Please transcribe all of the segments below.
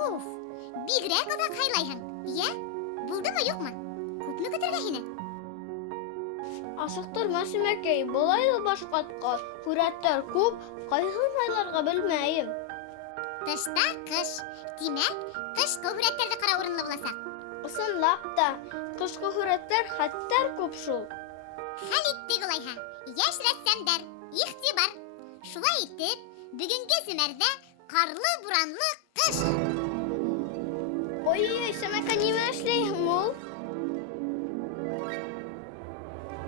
Уф, бигрәк оҙаҡ һайлайһың. Йә, булдымы, юҡмы? Күпме көтөргә һине? Асыҡтырма, Симәкәй, былай ҙа башҡатҡа. Һүрәттәр күп, ҡайһыһын һайларға белмәйем. Тышта ҡыш. Тимәк, ҡышҡы һүрәттәрҙе ҡарау урынлы буласаҡ. Ысынлап та, ҡышҡы һүрәттәр хәттәр күп шул. Хәл иттек улайһа. Йәш рәссамдар, иғтибар. Шулай итеп, бөгөнгө Семәрҙә ҡарлы-буранлы ҡыш. Ой, Сәмәкәй, нимә эшләйһең ул?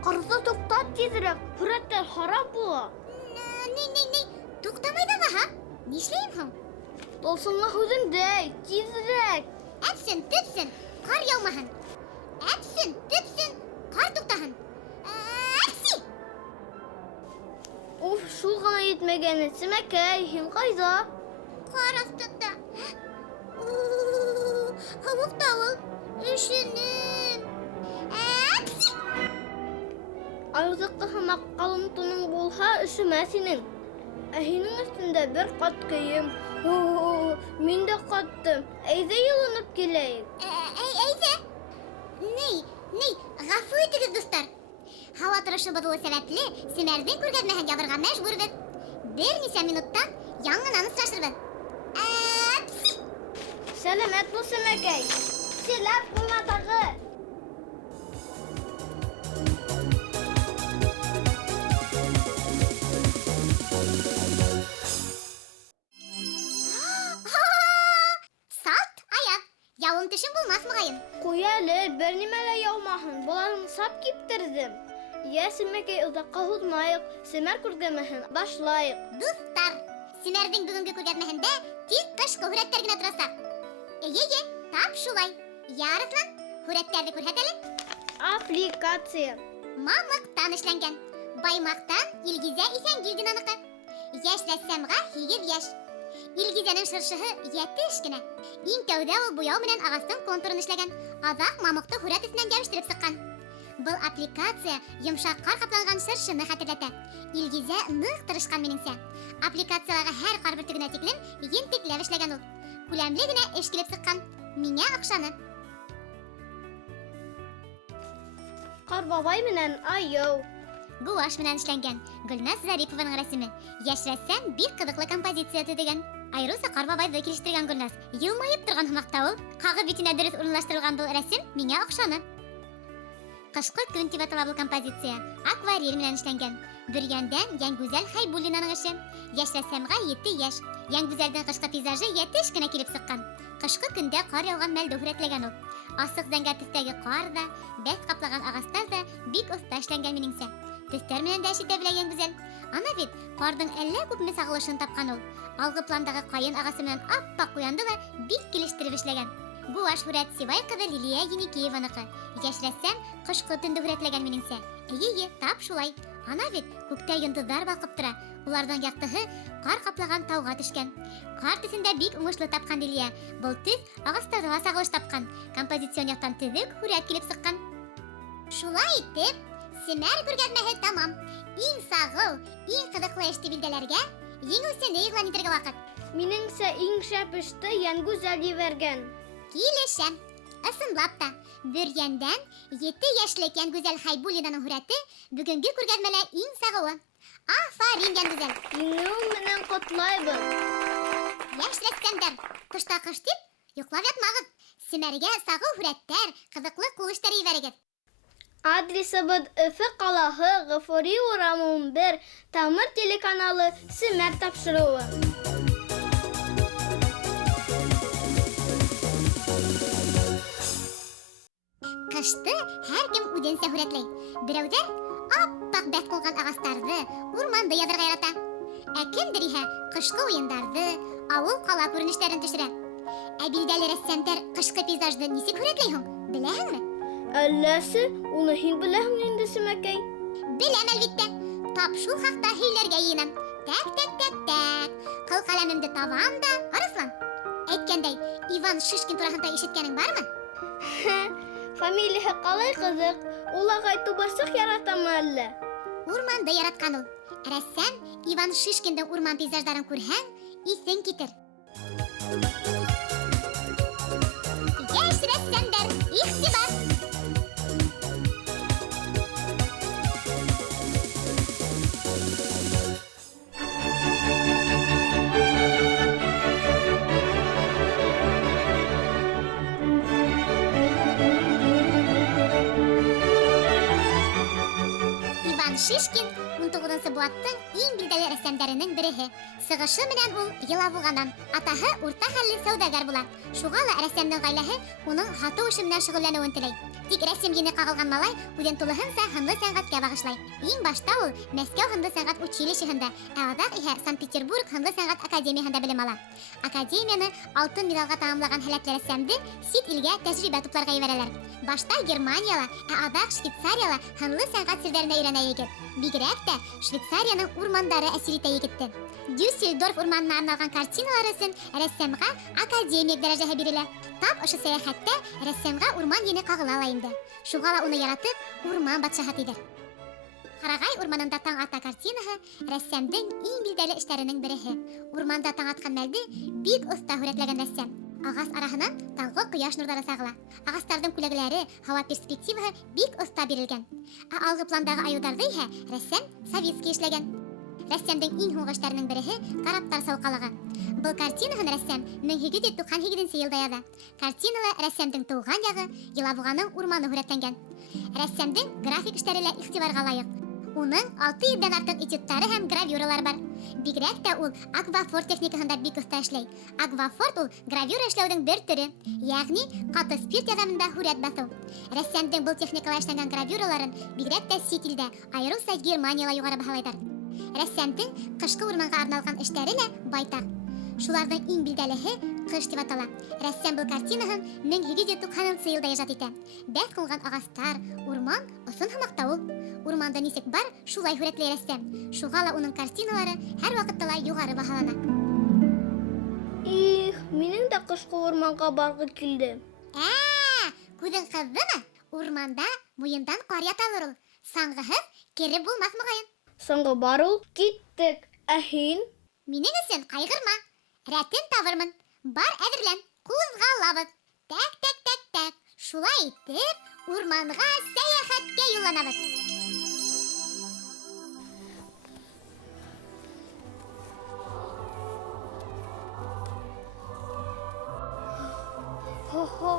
Ҡарҙы туҡтат тиҙерәк, һүрәттәр харап була. Ни, туҡтамай ҙа маһа. Нишләйем һуң? Тылсымлы һүҙеңде әйт, тиҙерәк. Әпсен, төпсен, ҡар яумаһын. Әпсен, төпсен, ҡар туҡтаһын. Әпси! Уф, шул ғына етмәгәне. Сәмәкәй, һин ҡайҙа? Ҡар аҫтында. Һыуыҡ та ул. Өшөнөм. Әпси! Айҙыҡы һымаҡ ҡалын туның булһа, өшөмәҫ инең. Ә һинең өҫтөндә бер ҡат кейем. Мин дә ҡаттым. Әйҙә йылынып киләйек. Әйҙә. Ней, ғәфү итегеҙ, дуҫтар. Һауа торошо боҙолоу сәбәпле Семәрҙең күргәҙмәһен ябырға мәжбүрбеҙ. Бер нисә минуттан яңынан осрашырбыҙ. Әпси! Сәләмәт бул, Сәмәкәй. Силәп ҡуйма тағы. Салт аяҡ. Яуым төшөм булмаҫ моғайын. Ҡуй әле, бер нимә лә яумаһын. Быларын сап киптерҙем. Йә, Сәмәкәй, оҙаҡҡа һуҙмайыҡ. Семәр күргәҙмәһен башлайыҡ. Дуҫтар, Семәрҙең бөгөнгө күргәҙмәһендә тик ҡышҡы һүрәттәр генә торасаҡ. Эйе, тап шулай. Ярыҫлан, һүрәттәрҙе күрһәт әле. Аппликация. Мамыҡтан эшләнгән. Баймаҡтан Илгизә Иҫәнгилдинаныҡы. Йәш рәссамға 8 йәш. Илгизәнең шыршыһы йәтеш кенә. Иң тәүҙә ул буяу менән ағастың контурын эшләгән. Аҙаҡ мамыҡты һүрәт өҫтөнән йәбештереп сыҡҡан. Был аппликация йомшаҡ ҡар ҡапланған шыршыны хәтерләтә. Илгизә ныҡ тырышҡан, минеңсә. Аппликациялағы һәр ҡар бөртөгөнә тиклем ентекләп эшләгән ул. Күләмле генә эш килеп сыҡҡан. Миңә оҡшаны. Ҡарбабай менән айыу. Гуаш менән эшләнгән. Гөлназ Зарипованың рәсеме. Йәш рәссам бик ҡыҙыҡлы композиция төҙөгән. Айырыуса Ҡарбабайҙы килештергән Гөлназ. Йылмайып торған һымаҡта ул. Ҡағы битенә дөрөҫ урынлаштырылған был рәсем миңә оҡшаны. Ҡышҡы көн тип атала был композиция. Акварель менән эшләнгән. Бөрйәндән Йәнгүзәл Хәйбуллинаның эше. Йәш рәссамға 7 йәш. Йәнгүзәлдең ҡышҡы пейзажы йәтеш кенә килеп сыҡҡан. Ҡышҡы көндә ҡар яуған мәлде һүрәтләгән ул. Асыҡ зәңгәр төҫтәге ҡар да, бәҫ ҡаплаған ағастар да бик оҫта эшләнгән, минеңсә. Төҫтәр менән дә әшетә белә Йәнгүзәл. Ана бит, ҡарҙың әллә күпме сағылышын тапҡан ул. Алғы пландағы ҡайын ағасы менән ап-аҡ ҡуянды ла бик килештереп эшләгән. Гуаш һүрәт Сибай ҡыҙы Лилиә Еникееваныҡы. Йәш рәссам ҡышҡы төндө һүрәтләгән, минеңсә. Эйе, тап шулай. Ана бит, күктә йондоҙҙар балҡып тора. Уларҙың яҡтыһы ҡар ҡаплаған тауға төшкән. Ҡар төҫөндә бик уңышлы тапҡан Лилиә. Был төҫ ағастарҙа ла сағылыш тапҡан. Композицион яҡтан төҙөк һүрәт килеп сыҡҡан. Шулай итеп, Семәр күргәҙмәһе тамам. Иң сағыу, иң ҡыҙыҡлы эште билдәләргә, еңеүсене иғлан итергә ваҡыт. Минеңсә, иң шәп эште Йәнгүзәл ебәргән. Килешәм. Ысынлап та, Бөрйәндән 7 йәшлек Йәнгүзәл Хәйбуллинаның һүрәте бөгөнгө күргәҙмәлә иң сағыуы. Афарин, Йәнгүзәл. Еңеү менән ҡотлайбыҙ. Йәш рәссамдар, ҡышта ҡыш тип, йоҡлап ятмағыҙ. Семәргә сағыу һүрәттәр, ҡыҙыҡлы ҡул эштәре ебәрегеҙ. Адресыбыҙ Өфө ҡалаһы, Ғафури урамы 11, Тамыр телеканалы, Семәр тапшырыуы. Ҡышты һәр кем үҙенсә һүрәтләй. Берәүҙәр ап-аҡ бәҫ ҡуңған ағастарҙы, урманды яҙырға ярата. Ә кемдер иһә ҡышҡы уйындарҙы, ауыл-ҡала күренештәрен төшөрә. Ә билдәле рәссамдар ҡышҡы пейзажды нисек һүрәтләй һуң? Беләһеңме? Әлләсе, уны һин беләһең инде, Сәмәкәй? Беләм, әлбиттә. Тап шул хаҡта һөйләргә йыйынам. Тәк. Ҡыл ҡәләмемде табам да, Арыҫлан. Әйткәндәй, Иван Шишкин тураһында ишеткәнең бармы? Фамилияһы ҡалай ҡыҙыҡ. Ул ағай тубырсыҡ яратамы әллә? Урманды яратҡан ул. Рәссам Иван Шишкиндың урман пейзаждарын күрһәң, исең китер. Яшь рәссамдар, игътибар! Иван Шишкин 19-нчы буаттың иң билдәле рәссамдарының береһе. Сыгышы менән ул Елабуганнан. Атаһы урта хәлле сәүдәгәр була. Шуга ла рәссамның гаиләһе уның һату эше менән шөгыльләнүен теләй. Тик рәсем йөне кагылган малай үзен тулыһынча һынлы сәнгатькә багышлай. Иң башта ул Мәскәү һынлы сәнгать училищеһында, ә аҙаҡ иһә Санкт-Петербург һынлы сәнгать академияһында белем ала. Академияны алтын медалға тамамлаган һәләтле рәссамды сит илгә тәҗрибә тупларга ебәрәләр. Башта Германияла, ә аҙаҡ Швейцарияла һынлы сәнгать серләренә өйрәнә егет. Бигерәк тә Швейцарияның урмандары әсир итә егетте. Дюссельдорф урманына арналган картиналар өсөн рәссамга академик дәрәҗәһе бирелә. Тап ошо сәяхәттә рәссамга урман йөне кагыла ла инде. Шуга ла уны яратып, урман батшаһы тиҙәр. Ҡарағай урманында таң ата картинаһы рәссамдың иң билдәле эштәренең береһе. Урманда таң атҡан мәлде бик оҫта һүрәтләгән рәссам. Ағас араһынан таңғы ҡояш нурҙары сағыла. Ағастарҙың күләгәләре, һауа перспективаһы бик оҫта бирелгән. Ә алғы пландағы аюҙарҙы иһә рәссам Савицкий эшләгән. Рәссамдың иң һуңғы эштәренең береһе Караптар сауҡалығы. Был картинаһын рәссам 1898 йылда яҙа. Картинала рәссамдың тыуған яғы Елабуғаның урманы һүрәтләнгән. Рәссамдың график эштәре лә иғтибарға лайыҡ. Уның 600-дән артыҡ этюдтары һәм гравюралар бар. Бигерәк тә ул аквафорт техникаһында бик оҫта эшләй. Аквафорт ул гравюра эшләүҙең бер төрө, йәғни ҡаты спирт ярҙамында һүрәт баҫыу. Рәссамдың был техникала эшләнгән гравюраларын бигерәк тә сит илдә, айырыуса Германияла юғары баһалайҙар. Рәссамдың ҡышҡы урманға арналған эштәре лә байтаҡ. Шуларҙың иң билдәлеһе ҡыш тип атала. Рәссам был картинаһын 1890 йылда ижад итә. Бәҫ ҡылған ағастар, урман, осон һымаҡ та ул. Урманда нисек бар, шулай һүрәтләй рәссам. Шуға ла уның картиналары һәр ваҡытта ла юғары баһалана. Минең дә ҡышҡы урманға барғы килде. Күҙең ҡыҙҙымы? Урманда муйындан ҡар яталыр ул. Саңғыһыҙ кире булмаҫ моғайын. Саңғы бар ул, киттек. Ә һин? Минең өсөн ҡайғырма. Рәтен табырмын. Бар әҙерлән, ҡуҙғалабыҙ. Тәк. Шулай итеп, урманға сәйәхәткә юлланабыҙ. Хо-хо.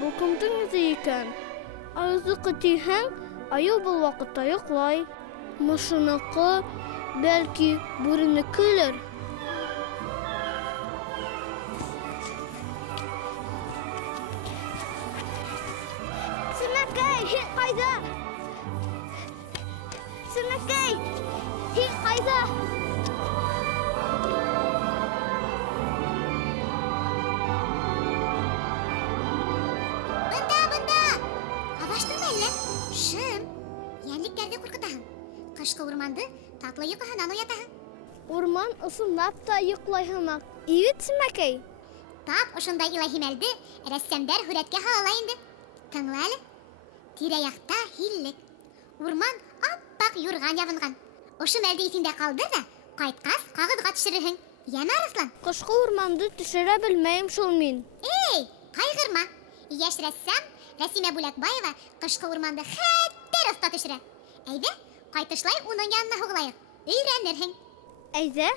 Бұл кемдең үзе икән? Айызыҡы тиһәң, айыу был ваҡытта йоҡлай. Мышыныҡы, бәлки, бүренекелер. Сөнәкәй, һин ҡайҙа? Сөнәкәй, һин ҡайҙа? Шым, йәнлектәрҙе ҡурҡытаһың. Ҡышҡы урманды татлы йоҡоһонан уятаһың. Урман ысынлап та йоҡлай һымаҡ. Ивет, Сөнәкәй. Тап ошондай илаһи мәлде рәссамдар һүрәткә һалала инде. Тыңла әле. Тирә-яҡта һиллек. Урман ап-аҡ юрған ябынған. Ошо мәлде иҫеңдә ҡалдыр ҙа, ҡайтҡас ҡағыҙға төшөрөрһөң. Йәме, Арыҫлан. Ҡышҡы урманды төшөрә белмәйем шул мин. Ҡайғырма. Йәш рәссам Рәсимә Бүләкбаева ҡышҡы урманды хәттәр оҫта төшөрә. Әйҙә, ҡайтышлай уның янына һуғылайыҡ. Өйрәнерһең. Әйҙә.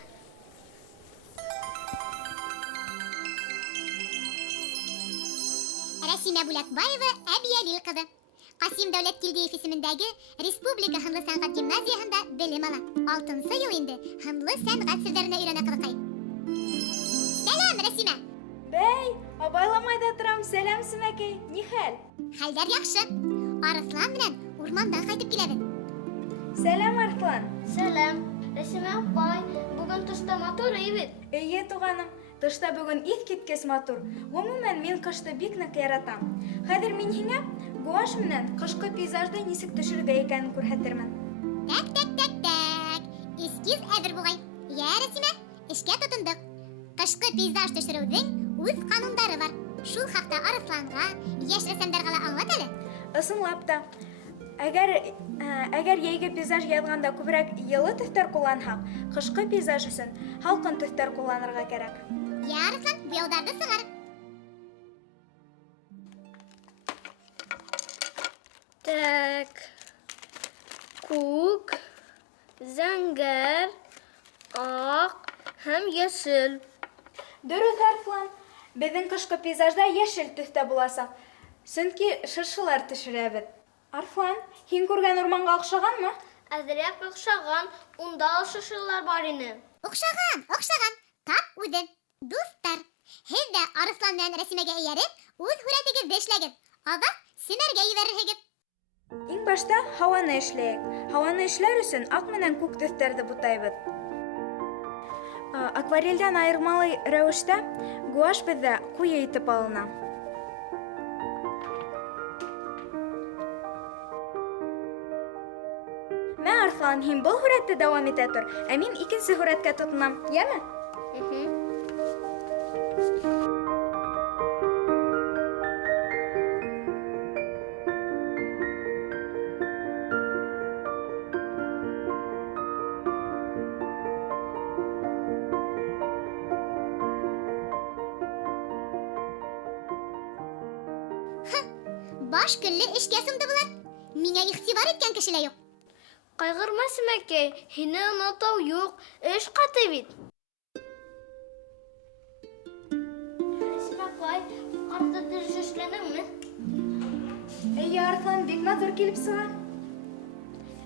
Рәсимә Бүләкбаева Әбйәлил ҡыҙы. Ҡасим Дәүләткилдиев исемендәге Республика һынлы сәнғәт гимназияһында белем ала. 6-нсы йыл инде һынлы сәнғәт серҙәренә өйрәнә ҡыҙыҡай. Сәләм, Рәсимә. Бәй, абайламай да торам, сәләм, Сөнәкәй, ни хәл? Хәлдәр яҡшы. Арыҫлан менән урмандан ҡайтып киләбеҙ. Сәләм, Арыҫлан. Сәләм. Рәсимә апай, Бүген тышта матур бит. Әйе, туганым, тышта бүген иҫ матур. Гомумән, мин ҡышты бик ныҡ яратам. Хәҙер мин һиңә гуаш менән ҡышҡы пейзажды нисек төшөрөргә икәнен күрһәтермен. Так. Эскиз әҙер буғай. Йә, Рәсимә, эшкә тотондоҡ. Ҡышҡы пейзаж төшөрөүҙең үҙ ҡанундары бар. Шул хаҡта Арыҫланға, йәш рәссамдарға ла аңлат әле. Ысынлап та, әгәр йәйге пейзаж яҙғанда күберәк йылы төҫтәр ҡулланһаҡ, ҡышҡы пейзаж өсөн һалҡын төҫтәр ҡулланырға кәрәк. Йә, Арыҫлан, буяуҙарҙы сығар. Так. Күк, зәңгәр, аҡ һәм йәшел. Дөрөҫ, Арыҫлан. Беҙҙең ҡышҡы пейзажда йәшел төҫтә буласаҡ. Сөнки шыршылар төшөрәбеҙ. Арыҫлан, һин күргән урманға оҡшағанмы? Әҙерәк оҡшаған, унда ла шыршылар бар ине. Оҡшаған. Тап үҙе. Дуҫтар, һеҙ дә Арыҫлан менән Рәсимәгә эйәреп, үҙ һүрәтегеҙҙе эшләгеҙ. Аҙаҡ семәргә ебәрерһегеҙ. Иң башта һауаны эшләйек. Һауаны эшләр өсөн аҡ менән күк төҫтәрҙе бутайбыҙ. Акварелдән айырмалы рәүештә гуаш беҙҙә ҡуйы итеп алына. Мә, Арыҫлан, һин был һүрәтте дауам итә тор, ә мин икенсе һүрәткә тотонам, йәме? Баш көнлө эшкә сумды булар. Миңә иғтибар иткән кеше лә юҡ. Ҡайғырма, Сәмәкәй, һине онотоу юҡ, эш ҡаты бит. Рәсимә апай, ҡарты дөрөс эшләнеңме? Әйе, Арыҫлан, бик матур килеп сыға.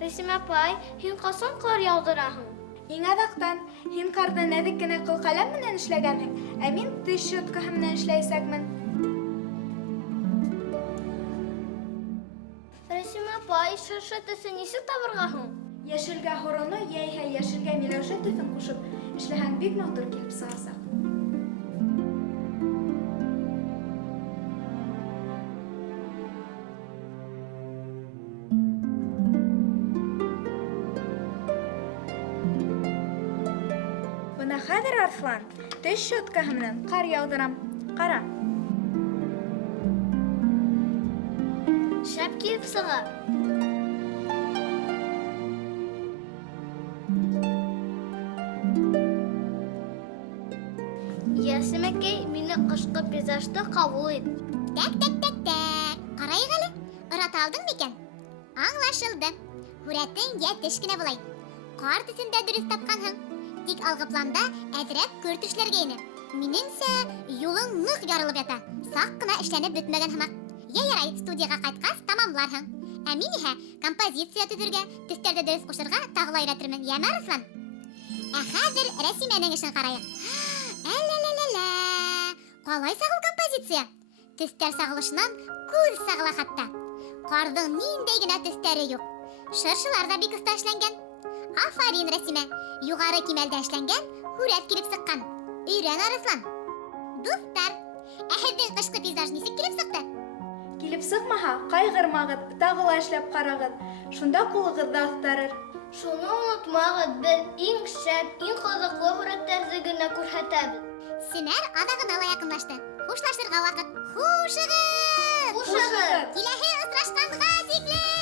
Рәсимә апай, һин ҡасан ҡар яуҙыраһың? Иң аҙаҡтан, һин ҡарҙы нәҙек кенә ҡылҡалам менән эшләгәнһең, ә мин теш щеткаһы менән эшләйәсәкмен. Рәсимә апай, шыршы төҫө нисек табырға һуң? Йәшелгә һороно йәиһә йәшелгә миләүшә төҫөн ҡушып эшләһәң бик матур килеп сығасаҡ. Бына хәҙер, Арыҫлан, теш щеткаһы менән ҡар яуҙырам. Ҡара. Шәп килеп сыға. Йә, Сәмәкәй, мине ҡышҡы пейзажды ҡабул ит. Так. Ҡарайыҡ әле. Ырата алдың микән? Аңлашылды. Һүрәтең йәтеш кенә булай. Ҡар төҫөндә дөрөҫ тапҡанһың. Тик алғы планда әҙерәк көр төшләргә ине. Минеңсә, юлың ныҡ ярылып ята. Саҡ ҡына эшләнеп бөтмәгән һымаҡ. Ярай, студияға ҡайтҡас тамамларһың. Ә мин иһә композиция төҙөргә, төҫтәрҙе дөрөҫ ҡушырға тағы ла өйрәтермен. Йәме, Арыҫлан? Ә хәҙер Рәсимәнең эшен ҡарайыҡ. Әллә. Ҡалай сағыл композиция. Төҫтәр сағылышынан күҙ сағыла хатта. Ҡарҙың ниндәй генә төҫтәре юҡ. Шыршылар ҙа бик оҫта эшләнгән. Афарин, Рәсимә. Юғары кимәлдә эшләнгән, һүрәт килеп сыҡҡан. Өйрән, Арыҫлан. Дуҫтар, ә һеҙҙең ҡышҡы пейзаж нисек килеп сыҡты? Килеп сыҡмаһа, ҡайғырмағыҙ, тағы ла эшләп ҡарағыҙ. Шунда ҡулығыҙ ҙа оҫтарыр. Шуны онотмағыҙ, беҙ иң шәп, иң ҡыҙыҡлы һүрәттәрҙе генә күрһәтәбеҙ. Семәр аҙағына ла яҡынлашты. Хушлашырға ваҡыт. Хушығыҙ! Хушығыҙ! Киләһе осрашҡанға тиклем!